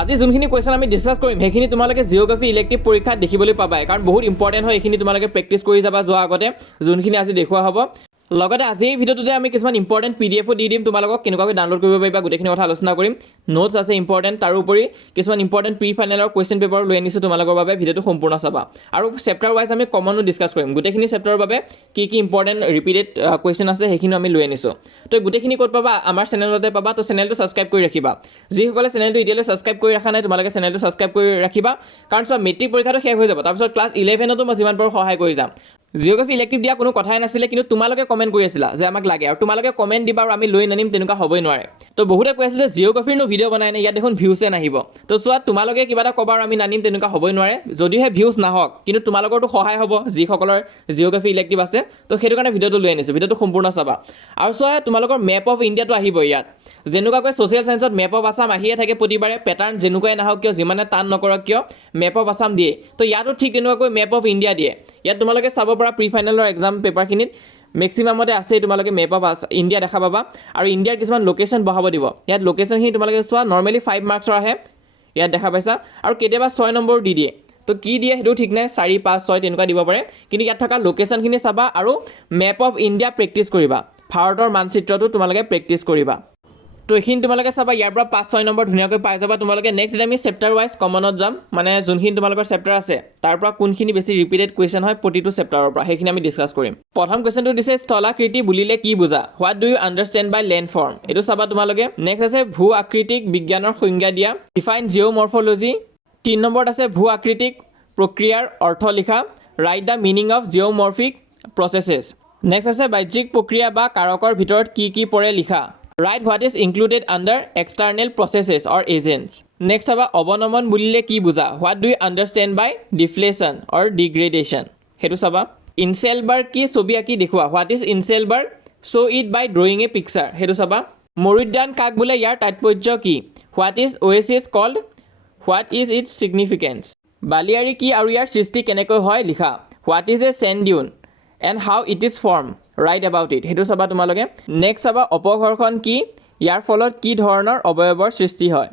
আজি যোনখিনি কোৱেশ্যন আমি ডিছকাছ কৰিম সেইখিনি তোমালোকে জিঅ'গ্ৰাফি ইলেক্টিভ পৰীক্ষাত দেখিবলৈ পাবা, কাৰণ বহুত ইম্পৰ্টেণ্ট হয়। এইখিনি তোমালোকে প্ৰেক্টিছ কৰি যাবা যোৱাৰ আগতে, যোনখিনি আজি দেখুওৱা হ'ব। লগতে আজি এই ভিডিঅ'টোতে আমি কিছুমান ইম্পৰ্টেণ্ট PDF দি দিম তোমালোকক, কেনেকুৱাকৈ ডাউনলোড কৰিব পাৰিবা গোটেইখিনি কথা আলোচনা কৰিম। নোটছ আছে ইম্পৰ্টেণ্ট, তাৰোপৰি কিছুমান ইম্পৰ্টেণ্ট প্ৰি ফাইনেলৰ কুৱেশ্যন পেপাৰ লৈ আনিছোঁ তোমালোকৰ বাবে। ভিডিঅ'টো সম্পূৰ্ণ চাবা আৰু চেপ্টাৰ ৱাইজ আমি কমনো ডিছকাছ কৰিম। গোটেইখিনি চেপ্টাৰৰ বাবে কি ইম্পৰ্টেণ্ট ৰিপিটেড কুৱেশ্যন আছে সেইখিনি আমি লৈ আনিছোঁ। তো গোটেইখিনি ক'ত পাবা? আমাৰ চেনেলতে পাবা। তো চেনেলটো ছাবস্ক্ৰাইব কৰি ৰাখিবা। যিসকলে চেনেলটো এতিয়ালৈ ছাবস্ক্ৰাইব কৰি ৰখা নাই তোমালোকে চেনেলটো ছাবস্ক্ৰাইব কৰি ৰাখিবা, কাৰণ চোৱা মেট্ৰিক পৰীক্ষাটো শেষ হৈ যাব, তাৰপিছত ক্লাছ 11তো মই যিমান পাৰোঁ সহায় কৰি যাম। জিঅ'গ্ৰাফি ইলেক্টিভ দিয়া কোনো কথাই নাছিলে, কিন্তু তোমালোকে কমেণ্ট কৰি আছিলা যে আমাক লাগে, আৰু তোমালোকে কমেণ্ট দিবা আৰু আমি লৈ নানিম, তেনেকুৱা হ'বই নোৱাৰে। তো বহুতে কৈ আছিল যে জিঅ'গ্ৰাফিৰনো ভিডিঅ' বনাই নে, ইয়াত দেখোন ভিউছে নাহিব। তো চোৱা, তোমালোকে কিবা এটা ক'বা আৰু আমি নানিম, তেনেকুৱা হ'বই নোৱাৰে। যদিহে ভিউজ নাহক, কিন্তু তোমালোকৰতো সহায় হ'ব যিসকলৰ জিঅ'গ্ৰাফি ইলেক্টিভ আছে। তো সেইটো কাৰণে ভিডিঅ'টো লৈ আনিছোঁ, ভিডিঅ'টো সম্পূৰ্ণ চাবা। আৰু চোৱা, তোমালোকৰ মেপ অফ ইণ্ডিয়াটো আহিব ইয়াত। যেনেকুৱাকৈ ছ'চিয়েল ছায়েন্সত মেপ অফ আছাম আহিয়ে থাকে প্ৰতিবাৰে, পেটাৰ্ণ যেনেকুৱাই নাহক কিয়, যিমানে টান নকৰক কিয়, মেপ অফ আছাম দিয়ে। তো ইয়াতো ঠিক তেনেকুৱাকৈ মেপ অফ ইণ্ডিয়া দিয়ে। ইয়াত তোমালোকে চাব পাৰা প্ৰি ফাইনেলৰ এক্সাম পেপাৰখিনিত মেক্সিমামতে আছেই তোমালোকে মেপ অফ ইণ্ডিয়া দেখা পাবা, আৰু ইণ্ডিয়াৰ কিছুমান লোকেশ্যন বহাব দিব। ইয়াত লোকেশ্যনখিনি তোমালোকে চোৱা, নৰ্মেলি 5 মাৰ্কছৰ আহে, ইয়াত দেখা পাইছা, আৰু কেতিয়াবা 6 নম্বৰ দি দিয়ে। তো কি দিয়ে সেইটো ঠিক নাই, 4, 5, 6 তেনেকুৱা দিব পাৰে, কিন্তু ইয়াত থকা লোকেশ্যনখিনি চাবা আৰু মেপ অফ ইণ্ডিয়া প্ৰেক্টিছ কৰিবা। ভাৰতৰ মানচিত্ৰটো তোমালোকে প্ৰেক্টিছ কৰিবা। তো এইখিনি তোমালোকে চাবা, ইয়াৰ পৰা 5-6 নম্বৰ ধুনীয়াকৈ পাই যাবা তোমালোকে। নেক্সট আমি চেপ্টাৰ ৱাইজ কমনত যাম, মানে যোনখিনি তোমালোকৰ চেপ্টাৰ আছে তাৰ পৰা কোনখিনি বেছি ৰিপিটেড কুৱেশ্যন হয় প্ৰতিটো চেপ্টাৰৰ পৰা, সেইখিনি আমি ডিছকাছ কৰিম। প্ৰথম কুৱেশ্যনটো দিছে, স্থলাকৃতি বুলিলে কি বুজা? What do you understand by landform? এইটো চাবা তোমালোকে। নেক্সট আছে ভূ আকৃতিক বিজ্ঞানৰ সংজ্ঞা দিয়া, ডিফাইন জিঅ'মৰ্ফলজি। 3 নম্বৰত আছে ভূ আকৃতিক প্ৰক্ৰিয়াৰ অৰ্থ লিখা, write the meaning of geomorphic processes. Next আছে বাহ্যিক প্ৰক্ৰিয়া বা কাৰকৰ ভিতৰত কি পৰে লিখা, write what is included under external processes or agents. Next চাবা অৱনমন বুলিলে কি বুজা? What do you understand by deflation or degradation, সেইটো চাবা। ইনচেলবাৰ্গ কি? ছবি আঁকি দেখুওৱা, what is inselberg? Show' it by drawing a picture, সেইটো চাবা। মৰুদ্যান কাক বোলে? ইয়াৰ তাৎপৰ্য কি? What is অ'ৱেচিছ cold? What is its significance? বালিয়াৰী কি আৰু ইয়াৰ সৃষ্টি কেনেকৈ হয় লিখা, what is a sand dune and how it is form, write about it, সেইটো চাবা তোমালোকে। নেক্সট চাবা অপঘৰ্ষণ কি? ইয়াৰ ফলত কি ধৰণৰ অৱয়ৱৰ সৃষ্টি হয়,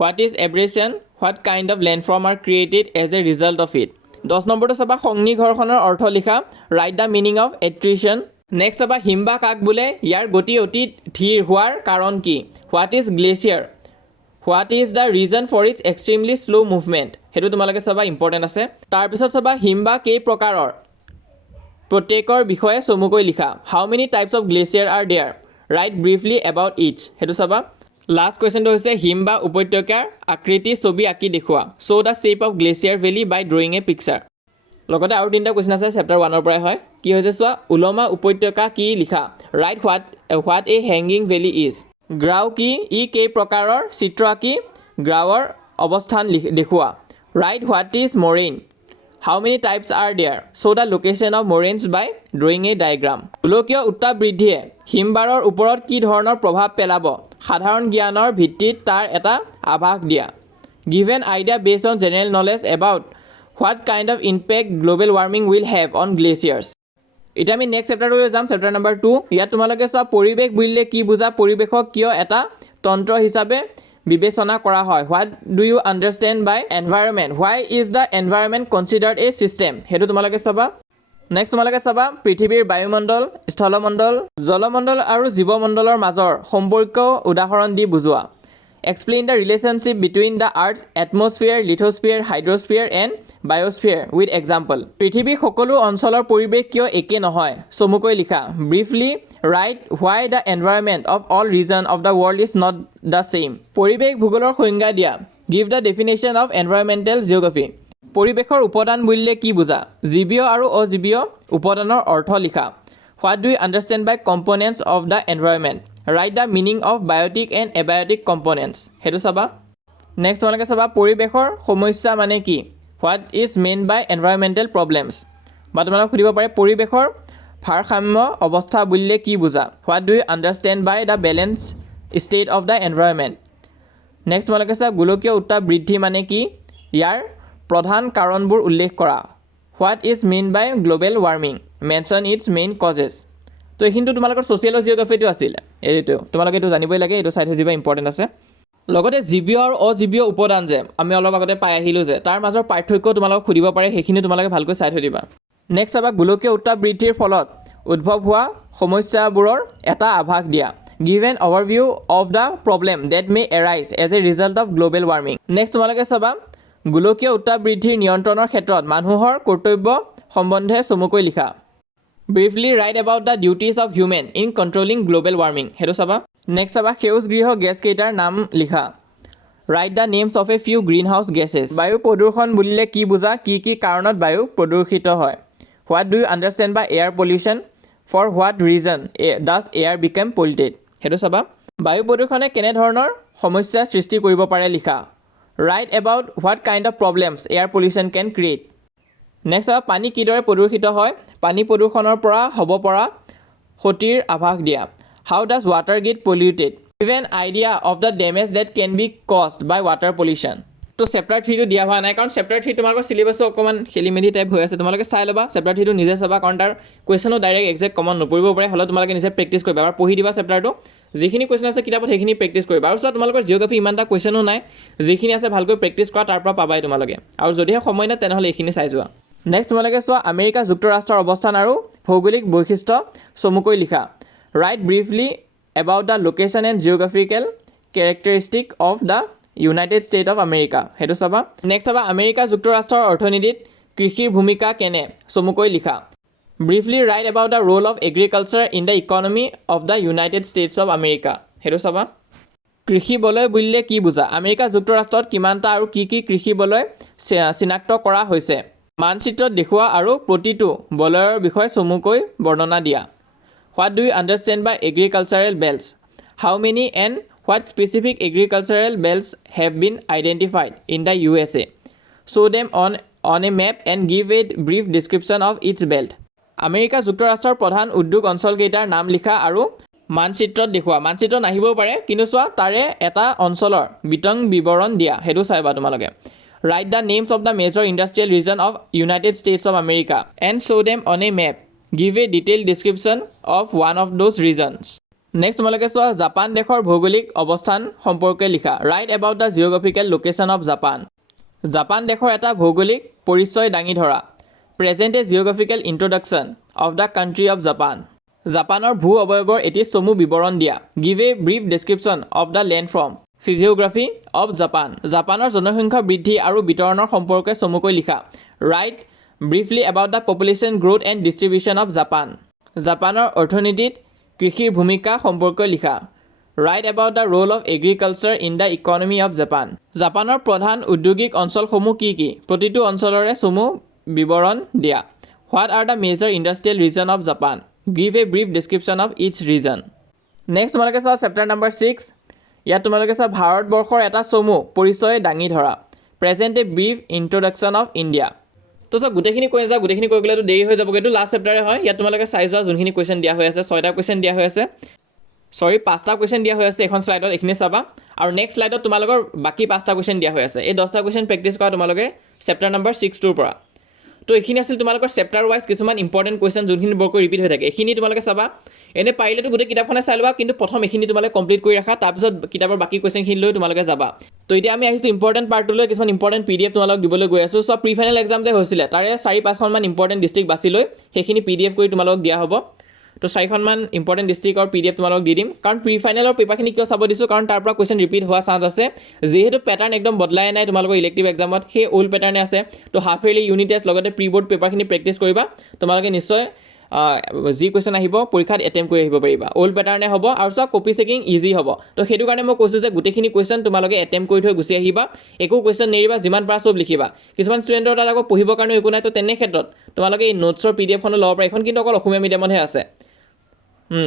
what is abrasion? What kind of landform are created as a result of it. 10 নম্বৰটো চাবা সংনিঘৰ্ষণৰ অৰ্থ লিখা, write the meaning of attrition. Next চাবা হিমবাহ কাক বোলে? ইয়াৰ গতি অতি ধীৰ হোৱাৰ কাৰণ কি? What is glacier? What is the reason for its extremely slow' movement, সেইটো তোমালোকে চাবা, ইম্পৰ্টেণ্ট আছে। তাৰপিছত চাবা হিমবাহ কেই প্ৰকাৰৰ? প্ৰত্যেকৰ বিষয়ে চমুকৈ লিখা, how many types of glacier are there, write briefly about its, সেইটো চাবা। লাষ্ট কুৱেশ্যনটো হৈছে হিমবাহ উপত্যকাৰ আকৃতি ছবি আঁকি দেখুওৱা, show' the shape of glacier valley by drawing a picture. লগতে আৰু 3টা কুৱেশ্যন আছে, চেপ্টাৰ 1ৰ পৰাই হয়। কি হৈছে চোৱা, উলমা উপত্যকা কি লিখা, write what a hanging valley is. গ্ৰাও কি? ই কেই প্ৰকাৰৰ? চিত্ৰ আঁকি গ্ৰাৱৰ অৱস্থান দেখুওৱা, write what is moraine, how many types are there, show' the location of moraines by drawing a diagram. গোলকীয় উত্তাপ বৃদ্ধিয়ে হিমবাৰৰ ওপৰত কি ধৰণৰ প্ৰভাৱ পেলাব, সাধাৰণ জ্ঞানৰ ভিত্তিত তাৰ এটা আভাস দিয়া, give an idea based on general knowledge about what kind of impact global warming will have on glaciers. এতিয়া আমি নেক্সট চেপ্টাৰটোলৈ যাম, চেপ্টাৰ নম্বৰ 2। ইয়াত তোমালোকে চোৱা পৰিৱেশ বুলিলে কি বুজা? পৰিৱেশক কিয় এটা তন্ত্ৰ হিচাপে বিবেচনা কৰা হয়, what do you understand by environment? Why is the environment considered a system, সেইটো তোমালোকে চাবা। নেক্সট তোমালোকে চাবা পৃথিৱীৰ বায়ুমণ্ডল, স্থলমণ্ডল, জলমণ্ডল আৰু জীৱমণ্ডলৰ মাজৰ সম্পৰ্ক উদাহৰণ দি বুজোৱা, explain the relationship between the earth atmosphere, lithosphere, hydrosphere and biosphere with example. পৃথিৱীৰ সকলো অঞ্চলৰ পৰিৱেশ কিয় একে নহয়, চমুকৈ লিখা, briefly write why the environment of all region of the world is not the same. পৰিৱেশ ভূগোলৰ সংজ্ঞা দিয়া, give the definition of environmental geography. পৰিৱেশৰ উপাদান বুলিলে কি বুজা? জীৱীয় আৰু অজীৱীয় উপাদানৰ অৰ্থ লিখা, what do you understand by components of the environment, write the meaning of biotic and abiotic components, সেইটো চাবা। নেক্সট তোমালোকে চাবা পৰিৱেশৰ সমস্যা মানে কি, what is main by environmental problems. বা তোমালোকে সুধিব পাৰে পৰিৱেশৰ ভাৰসাম্য অৱস্থা বুলিলে কি বুজা, what do you understand by the balance state of the environment. Next তোমালোকে চাবা গোলকীয় উত্তাপ বৃদ্ধি মানে কি, ইয়াৰ প্ৰধান কাৰণবোৰ উল্লেখ কৰা, what is main by global warming, mention its main causes. তো এইখিনিতো তোমালোকৰ ছ'চিয়েল জিঅ'গ্ৰাফিটো আছিলে, এইটো তোমালোকে এইটো জানিবই লাগে, এইটো চাই থৈ দিবা, ইম্পৰ্টেণ্ট আছে। লগতে জীৱীয় আৰু অজীৱীয় উপাদান যে আমি অলপ আগতে পাই আহিলোঁ যে তাৰ মাজৰ পাৰ্থক্য তোমালোকক সুধিব পাৰে, সেইখিনি তোমালোকে ভালকৈ চাই থৈ দিবা। নেক্সট চাবা গোলকীয় উত্তাপ বৃদ্ধিৰ ফলত উদ্ভৱ হোৱা সমস্যাবোৰৰ এটা আভাস দিয়া। Give an overview of the problem that may arise as a result of global warming. Next তোমালোকে চাবা গোলকীয় উত্তাপ বৃদ্ধিৰ নিয়ন্ত্ৰণৰ ক্ষেত্ৰত মানুহৰ কৰ্তব্য সম্বন্ধে চমুকৈ লিখা। Briefly write about the duties of human in controlling global warming. সেইটো চাবা। নেক্সট চাবা সেউজ গৃহ গেছকেইটাৰ নাম লিখা। Write the names of a few greenhouse gases. বায়ু প্ৰদূষণ বুলিলে কি বুজা, কি কি কাৰণত বায়ু প্ৰদূষিত হয়। What do you understand by air pollution? For what reason does air become polluted? সেইটো চাবা। বায়ু প্ৰদূষণে কেনেধৰণৰ সমস্যা সৃষ্টি কৰিব পাৰে লিখা। Write about what kind of problems air pollution can create. Next চাবা পানী কিদৰে প্ৰদূষিত হয়, পানী প্ৰদূষণৰ পৰা হ'ব পৰা ক্ষতিৰ আভাস দিয়া। How does water get polluted? Give an idea of the damage that can be caused by water pollution. তো চেপ্টাৰ 3টো দিয়া হোৱা নাই, কাৰণ চেপ্টাৰ 3 তোমালোকৰ চিলেবাছটো অকণমান খেলি মেলি টাইপ হৈ আছে, তোমালোকে চাই ল'বা চেপ্টাৰ 3টো নিজে চাবা, কাৰণ তাৰ কুৱেশ্যনো ডাইৰেক্ট এক্সেক্ট কমন নপৰিব পাৰে, হ'লেও তোমালোকে নিজে প্ৰেক্টিছ কৰিবা আৰু পঢ়ি দিবা চেপ্টাৰটো। যিখিনি কুৱেশ্যন আছে কিতাপত সেইখিনি প্ৰেক্টিছ কৰিবা। আৰু চোৱা তোমালোকৰ জিঅ'গ্ৰাফী ইমান এটা কুৱেশ্যনো নাই, যিখিনি আছে ভালকৈ প্ৰেক্টিছ কৰা, তাৰ পৰা পাবাই তোমালোকে। আৰু যদিহে সময় নাই তেনেহ'লে এইখিনি চাই যোৱা। নেক্সট তোমালোকে চোৱা আমেৰিকা যুক্তৰাষ্ট্ৰৰ অৱস্থান আৰু ভৌগোলিক বৈশিষ্ট্য চমুকৈ লিখা। Right briefly about the location and geographical characteristic of the United state of America. সেইটো চাবা। নেক্সট চাবা আমেৰিকা যুক্তৰাষ্ট্ৰৰ অৰ্থনীতিত কৃষিৰ ভূমিকা কেনে চমুকৈ লিখা। Briefly right about the roll of agriculture in the economy of the United states of America. সেইটো চাবা। কৃষি বলয় বুলিলে কি বুজা, আমেৰিকা যুক্তৰাষ্ট্ৰত কিমানটা আৰু কি কি কৃষি বলয় চিনাক্ত কৰা হৈছে। মানচিত্ৰত দেখুওৱা আৰু প্ৰতিটো বলয়ৰ বিষয়ে চমুকৈ বৰ্ণনা দিয়া। What do you understand by agricultural belts? How many and what specific agricultural belts have been identified in the USA? Show them on a map and give a brief description of each belt. America যুক্তৰাষ্ট্ৰৰ প্ৰধান উদ্যোগ অঞ্চলকেইটাৰ নাম লিখা আৰু মানচিত্ৰত দেখুওৱা। মানচিত্ৰত নাহিবও পাৰে, কিন্তু চোৱা তাৰে এটা অঞ্চলৰ বিতং বিৱৰণ দিয়া, সেইটো চাইবা তোমালোকে। Write the names of the major industrial region of United States of America and show them on a map. Give a detailed description of one of those regions. Next তোমালোকে চোৱা জাপান দেশৰ ভৌগোলিক অৱস্থান সম্পৰ্কে লিখা। Write about the geographical location of Japan. Japan দেশৰ এটা ভৌগোলিক পৰিচয় দাঙি ধৰা। Present a geographical introduction of the country of Japan. জাপানৰ ভূ অৱয়বৰ এটি চমু বিৱৰণ দিয়া। Give a brief description of the landform. Physiography of Japan. জাপানৰ জনসংখ্যা বৃদ্ধি আৰু বিতৰণৰ সম্পৰ্কে চমুকৈ লিখা। Write briefly about the population growth and distribution of Japan. জাপানৰ অৰ্থনীতিত কৃষিৰ ভূমিকা সম্পৰ্কে লিখা। Write about the role of agriculture in the economy of Japan. জাপানৰ প্ৰধান ঔদ্যোগিক অঞ্চলসমূহ কি কি, প্ৰতিটো অঞ্চলৰে চমু বিৱৰণ দিয়া। What are the major industrial region of Japan? Give a brief description of each region. Next তোমালোকে চোৱা চেপ্টাৰ নম্বৰ 6। ইয়াত তোমালোকে চোৱা ভাৰতবৰ্ষৰ এটা চমু পৰিচয় দাঙি ধৰা। Present a brief introduction of India. তো চোৱা গোটেইখিনি কৈ যাওঁ, গোটেইখিনি কৈ গ'লেতো দেৰি হৈ যাব, কিন্তু লাষ্ট চেপ্টাৰে হয়। ইয়াত তোমালোকে চাই যোৱা যোনখিনি কুৱেশ্যন দিয়া হৈ আছে, 6টা কুৱেশ্যন দিয়া হৈ আছে, 5টা কুৱেশ্যন দিয়া হৈ আছে এখন শ্লাইডত, এইখিনি চাবা। আৰু নেক্সট শ্লাইডত তোমালোকৰ বাকী 5টা কুৱেশ্যন দিয়া হৈ আছে। এই 10টা কুৱেশ্যন প্ৰেক্টিছ কৰা তোমালোকে চেপ্টাৰ নম্বৰ 6টোৰ পৰা। তো এইখিনি আছিল তোমালোকৰ চেপ্টাৰ ৱাইজ কিছুমান ইম্পৰ্টেণ্ট কুৱেশ্যন যোনখিনি বৰকৈ ৰিপিট হৈ থাকে, এইখিনি তোমালোকে চাবা। এনে পাৰিলেতো গোটেই কিতাপখনে চাই ল'বা, কিন্তু প্ৰথম এইখিনি তোমালোকে কমপ্লিট কৰি ৰাখা, তাৰপিছত কিতাপৰ বাকী কুৱেশ্যনখিনি লৈ তোমালোকে যাবা। তো এতিয়া আমি আহিছোঁ ইম্পৰ্টেণ্ট পাৰ্টটোলৈ, কিছুমান ইম্পৰ্টেণ্ট PDF তোমালোকক দিবলৈ গৈ আছোঁ। চ' প্ৰি ফাইনেল এক্সাম যে হৈছিলে তাৰে 4-5খনমান ইম্পৰ্টেণ্ট ডিষ্ট্ৰিক্ট বাছি লৈ সেইখিনি PDF কৰি তোমালোকক দিয়া হ'ব। তো 4খনমান ইম্পৰ্টেণ্ট ডিষ্ট্ৰিক্টৰ PDF তোমালোকক দি দিম, কাৰণ প্ৰি ফাইনেলৰ পেপাৰখিনি কিয় চাব দিছোঁ, কাৰণ তাৰ পৰা কুৱেশ্যন ৰিপিট হোৱা চান্স আছে। যিহেতু পেটাৰ্ণ একদম বদলাই নাই তোমালোকৰ ইলেক্টিভ এক্সামত, সেই অল্ড পেটাৰ্ণে আছে। তো হাফ ইয়াৰলি ইউনিট টেষ্ট লগতে প্ৰি বৰ্ড পেপাৰখিনি প্ৰেক্টিছ কৰিবা, তোমালোকে নিশ্চয় যি কুৱেশ্যন আহিব পৰীক্ষাত এটেম্প কৰি আহিব পাৰিবা। অল্ড পেটাৰ্ণে হ'ব আৰু চোৱা কপি চেকিং ইজি হ'ব। তো সেইটো কাৰণে মই কৈছোঁ যে গোটেইখিনি কুৱেশ্যন তোমালোকে এটেম্প কৰি থৈ গুচি আহিবা, একো কুৱেশ্যন নেৰিবা, যিমান পাৰা চব লিখিবা। কিছুমান ষ্টুডেণ্টৰ তাত আকৌ পঢ়িবৰ কাৰণে একো নাই, তো তেনে ক্ষেত্ৰত তোমালোকে এই নোটছৰ PDFখনো ল'ব পাৰা। এইখন কিন্তু অকল অসমীয়া মিডিয়ামতহে আছে।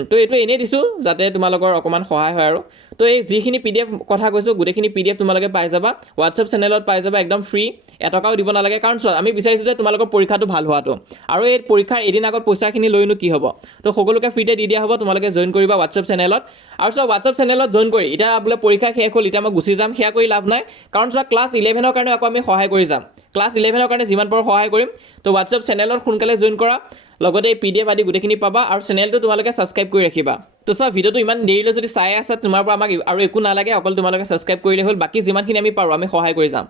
তো এইটো এনেই দিছোঁ যাতে তোমালোকৰ অকণমান সহায় হয় আৰু। তো এই যিখিনি PDF কথা কৈছোঁ গোটেইখিনি PDF তোমালোকে পাই যাবা, হোৱাটছএপ চেনেলত পাই যাবা, একদম ফ্ৰী, এটকাও দিব নালাগে। কাৰণ চোৱা আমি বিচাৰিছোঁ যে তোমালোকৰ পৰীক্ষাটো ভাল হোৱাটো, আৰু এই পৰীক্ষাৰ এদিন আগত পইচাখিনি লৈনো কি হ'ব। তো সকলোকে ফ্ৰীতে দি দিয়া হ'ব, তোমালোকে জইন কৰিবা হোৱাটছএপ চেনেলত। আৰু চোৱা হোৱাটছএপ চেনেলত জইন কৰি এতিয়া বোলে পৰীক্ষা শেষ হ'ল, এতিয়া মই গুচি যাম, সেয়া কৰি লাভ নাই। কাৰণ চোৱা ক্লাছ 11ৰ কাৰণে আকৌ আমি সহায় কৰি যাম, ক্লাছ 11ৰ কাৰণে যিমান পাৰোঁ সহায় কৰিম। তো হোৱাটছএপ চেনেলত সোনকালে জইন কৰা, লগতে এই PDF আদি গোটেইখিনি পাবা আৰু চেনেলটো তোমালোকে ছাবস্ক্ৰাইব কৰি ৰাখিবা তো চোৱা ভিডিঅ'টো ইমান দেৰিলৈ যদি চাই আছা তোমাৰ পৰা আমাক আৰু একো নালাগে অকল তোমালোকে ছাবস্ক্ৰাইব কৰিলে হ'ল বাকী যিমানখিনি আমি পাৰোঁ আমি সহায় কৰি যাম